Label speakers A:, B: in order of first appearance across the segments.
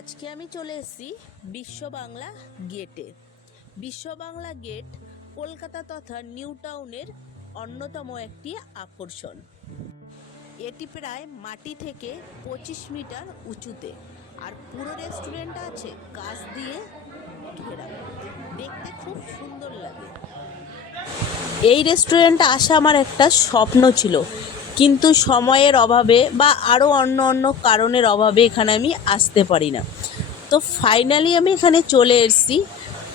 A: আজকে আমি চলে এসেছি বিশ্ব বাংলা গেটে। বিশ্ব বাংলা গেট কলকাতা তথা নিউ টাউনের অন্যতম একটি আকর্ষণ। এটি প্রায় মাটি থেকে পঁচিশ মিটার উঁচুতে। আর পুরো রেস্টুরেন্টটা আছে গাছ দিয়ে ঘেরা। দেখতে খুব সুন্দর লাগে। এই রেস্টুরেন্টে আসা আমার একটা স্বপ্ন ছিল। কিন্তু সময়ের অভাবে বা আরও অন্য অন্য কারণের অভাবে এখানে আমি আসতে পারি না। তো ফাইনালি আমি এখানে চলে এসেছি।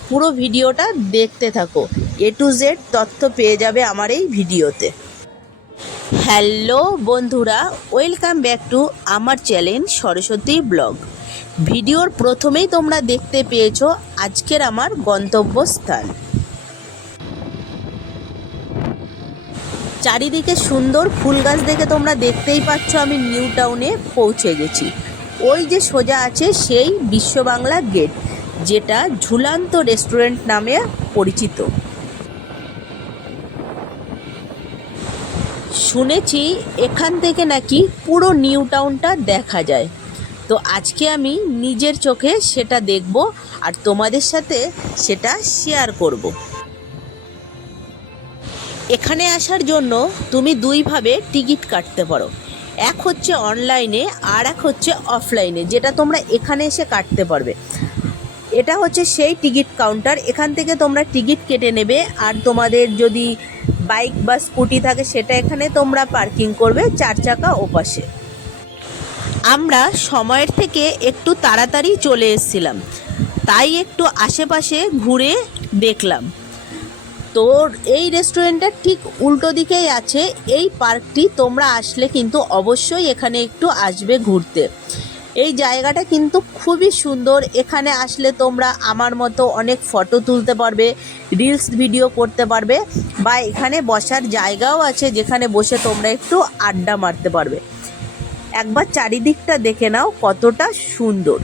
A: পুরো ভিডিওটা দেখতে থাকো। এ টু জেড তথ্য পেয়ে যাবে আমার এই ভিডিওতে। হ্যালো বন্ধুরা ওয়েলকাম ব্যাক টু আমার চ্যানেল সরস্বতী ব্লগ ভিডিওর প্রথমেই তোমরা দেখতে পেয়েছ আজকের আমার গন্তব্যস্থান চারিদিকে সুন্দর ফুল গাছ দেখে তোমরা দেখতেই পাচ্ছ আমি নিউ টাউনে পৌঁছে গেছি। ওই যে সোজা আছে সেই বিশ্ব বাংলা গেট, যেটা ঝুলান্ত রেস্টুরেন্ট নামে পরিচিত। শুনেছি এখান থেকে নাকি পুরো নিউ টাউনটা দেখা যায়। তো আজকে আমি নিজের চোখে সেটা দেখব আর তোমাদের সাথে সেটা শেয়ার করব। এখানে আসার জন্য তুমি দুইভাবে টিকিট কাটতে পারো। এক হচ্ছে অনলাইনে আর এক হচ্ছে অফলাইনে, যেটা তোমরা এখানে এসে কাটতে পারবে। এটা হচ্ছে সেই টিকিট কাউন্টার, এখান থেকে তোমরা টিকিট কেটে নেবে আর তোমাদের যদি বাইক বা স্কুটি থাকে সেটা এখানে তোমরা পার্কিং করবে চার চাকা ওপাশে। আমরা সময়ের থেকে একটু তাড়াতাড়ি চলে এসেছিলাম, তাই একটু আশেপাশে ঘুরে দেখলাম। তোর এই রেস্টুরেন্টের ঠিক উল্টো দিকেই আছে। এই পার্কটি তোমরা আসলে কিন্তু অবশ্যই এখানে একটু আসবে ঘুরতে। এই জায়গাটা কিন্তু খুবই সুন্দর। এখানে আসলে তোমরা আমার মতো অনেক ফটো তুলতে পারবে রিলস ভিডিও করতে পারবে বা এখানে বসার জায়গাও আছে যেখানে বসে তোমরা একটু আড্ডা মারতে পারবে। একবার চারিদিকটা দেখে নাও কতটা সুন্দর।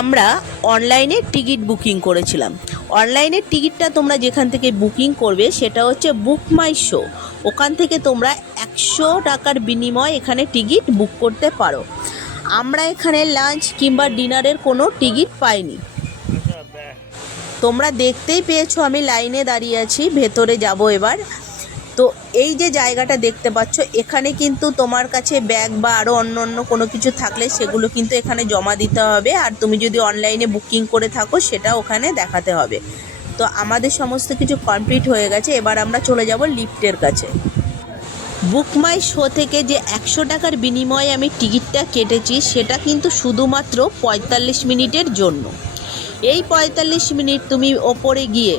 A: আমরা অনলাইনে টিকিট বুকিং করেছিলাম। অনলাইনের টিকিটটা তোমরা যেখান থেকে বুকিং করবে, সেটা হচ্ছে বুক মাই শো। ওখান থেকে তোমরা একশো টাকার বিনিময়ে এখানে টিকিট বুক করতে পারো। আমরা এখানে লাঞ্চ কিংবা ডিনারের কোনো টিকিট পাইনি। তোমরা দেখতেই পেয়েছ আমি লাইনে দাঁড়িয়ে আছি, ভেতরে যাব এবার। তো এই যে জায়গাটা দেখতে পাচ্ছ, এখানে কিন্তু তোমার কাছে ব্যাগ বা আরও অন্য অন্য কোনো কিছু থাকলে সেগুলো কিন্তু এখানে জমা দিতে হবে। আর তুমি যদি অনলাইনে বুকিং করে থাকো, সেটা ওখানে দেখাতে হবে। তো আমাদের সমস্ত কিছু কমপ্লিট হয়ে গেছে। এবার আমরা চলে যাব লিফটের কাছে। বুক মাই শো থেকে যে একশো টাকার বিনিময়ে আমি টিকিটটা কেটেছি, সেটা কিন্তু শুধুমাত্র পঁয়তাল্লিশ মিনিটের জন্য। এই পঁয়তাল্লিশ মিনিট তুমি ওপরে গিয়ে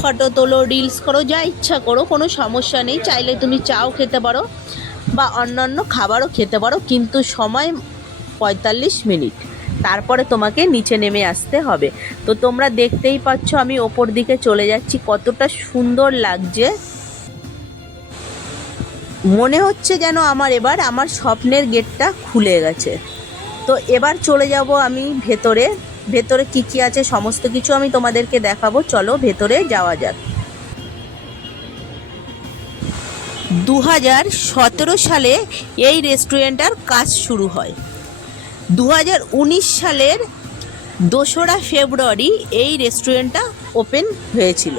A: ফটো তোলো রিলস করো, যা ইচ্ছা করো, কোনো সমস্যা নেই। চাইলে তুমি চাও খেতে পারো বা অন্যান্য খাবারও খেতে পারো, কিন্তু সময় পঁয়তাল্লিশ মিনিট। তারপরে তোমাকে নিচে নেমে আসতে হবে। তো তোমরা দেখতেই পাচ্ছ আমি ওপর দিকে চলে যাচ্ছি, কতটা সুন্দর লাগছে। মনে হচ্ছে যেন আমার এবার আমার স্বপ্নের গেটটা খুলে গেছে। তো এবার চলে যাব আমি ভেতরে। ভেতরে কি কি আছে, সমস্ত কিছু আমি তোমাদেরকে দেখাবো। চলো ভেতরে যাওয়া যাক। দু হাজার সতেরো সালে এই রেস্টুরেন্টটার কাজ শুরু হয়। দু হাজার উনিশ সালের দোসরা ফেব্রুয়ারি এই রেস্টুরেন্টটা ওপেন হয়েছিল।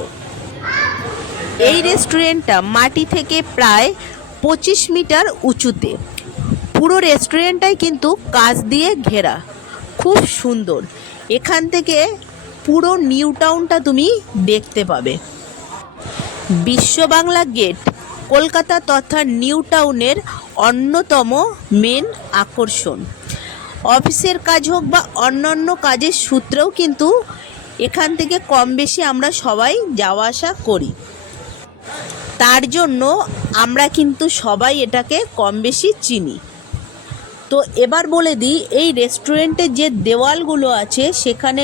A: এই রেস্টুরেন্টটা মাটি থেকে প্রায় পঁচিশ মিটার উঁচুতে। পুরো রেস্টুরেন্টটাই কিন্তু কাঁচ দিয়ে ঘেরা। খুব সুন্দর। এখান থেকে পুরো নিউ টাউনটা তুমি দেখতে পাবে। বিশ্ব বাংলা গেট, কলকাতা তথা নিউ টাউনের অন্যতম মেন আকর্ষণ। অফিসের কাজ হোক বা অন্যান্য কাজের সূত্রেও কিন্তু এখান থেকে কম বেশি আমরা সবাই যাওয়া আসা করি। তার জন্য আমরা কিন্তু সবাই এটাকে কম বেশি চিনি। তো এবার বলে দিই, এই রেস্টুরেন্টের যে দেওয়ালগুলো আছে, সেখানে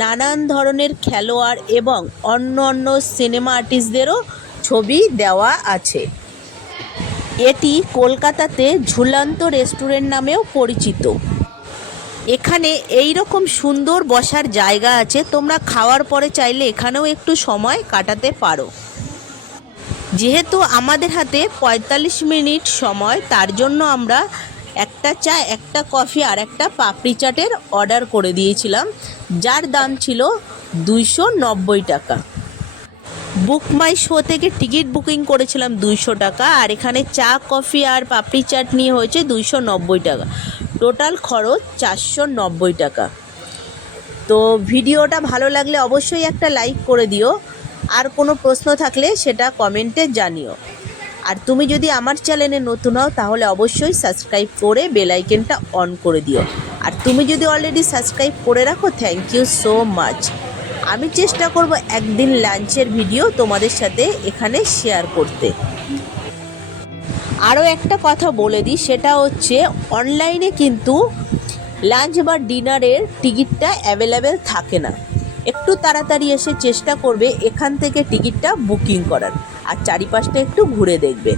A: নানান ধরনের খেলোয়াড় এবং অন্য অন্য সিনেমা আর্টিস্টদেরও ছবি দেওয়া আছে। এটি কলকাতাতে ঝুলন্ত রেস্টুরেন্ট নামেও পরিচিত। এখানে এই রকম সুন্দর বসার জায়গা আছে, তোমরা খাওয়ার পরে চাইলে এখানেও একটু সময় কাটাতে পারো। যেহেতু আমাদের হাতে পঁয়তাল্লিশ মিনিট সময়, তার জন্য আমরা একটা চা, একটা কফি আর একটা পাপড়ি চাটের অর্ডার করে দিয়েছিলাম, যার দাম ছিল দুইশো নব্বই টাকা। বুক মাই শো থেকে টিকিট বুকিং করেছিলাম দুইশো টাকা, আর এখানে চা, কফি আর পাপড়ি চাট নিয়ে হয়েছে দুইশো নব্বই টাকা। টোটাল খরচ চারশো নব্বই টাকা। তো ভিডিওটা ভালো লাগলে অবশ্যই একটা লাইক করে দিও। আর কোনো প্রশ্ন থাকলে সেটা কমেন্টে জানিও। আর তুমি যদি আমার চ্যানেলে নতুন হও, তাহলে অবশ্যই সাবস্ক্রাইব করে বেল আইকনটা অন করে দিও। আর তুমি যদি অলরেডি সাবস্ক্রাইব করে রাখো থ্যাংক ইউ সো মাচ আমি চেষ্টা করব একদিন লাঞ্চের ভিডিও তোমাদের সাথে এখানে শেয়ার করতে। আরও একটা কথা বলে দিই, সেটা হচ্ছে অনলাইনে কিন্তু লাঞ্চ বা ডিনারের টিকিটটা অ্যাভেলেবেল থাকে না। একটু তাড়াতাড়ি এসে চেষ্টা করবে এখান থেকে টিকিটটা বুকিং করার। আর চারিপাশটা একটু ঘুরে দেখবে।